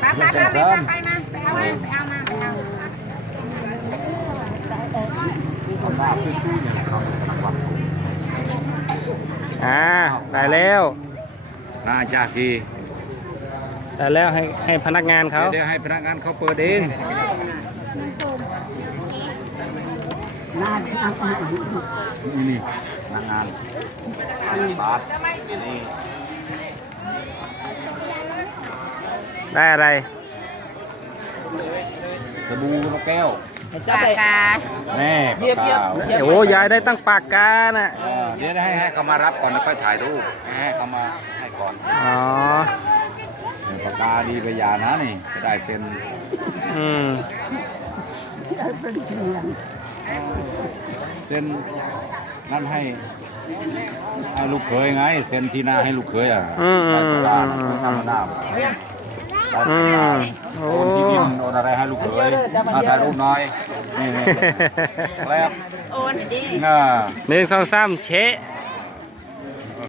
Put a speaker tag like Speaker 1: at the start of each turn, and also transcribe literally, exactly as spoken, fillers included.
Speaker 1: มามามาไปมาไปมาไปเอามาไปเอามาไปเอา
Speaker 2: อ่าได้แล้ว
Speaker 3: น่าจะที
Speaker 2: ได้แล้วให้ให้พนักงานเขา
Speaker 3: เดี๋ยวให้พนักงานเขาเปิดเอง
Speaker 1: น่าเอา
Speaker 3: นี่นี่พนักงานบาทนี่
Speaker 2: ได้อะไร
Speaker 3: สบู่นกแก้ว
Speaker 1: ปากกา
Speaker 3: แน่ปากกา
Speaker 2: โอ้ยายได้ตั้งปากกาน่ะ
Speaker 3: เออเดี๋ยวให้ให้เขามารับก่อนแล้วค่อยถ่ายรูปให้เขามาให้ก่อน
Speaker 2: อ๋อ
Speaker 3: ปากกาดีไปยานะนี่จะได้เซ็น
Speaker 2: อืม
Speaker 3: เซ็นนั่นให้ให้ลูกเขยไงเซ็นที่หน้าให้ลูกเขยอ่ะ
Speaker 2: อืมอื
Speaker 3: ได้
Speaker 2: ม
Speaker 3: ปาก
Speaker 2: อื
Speaker 3: กาม ทำหน้า
Speaker 2: อืมโอ้
Speaker 3: โอนที่ดินโอนอะไรให้ลูกเขยมาถ่ายรูปหน่อยนี่นี่แล้ว
Speaker 1: โอนดิ
Speaker 3: น่า
Speaker 2: หนึ่งสองสามเชะ
Speaker 1: โ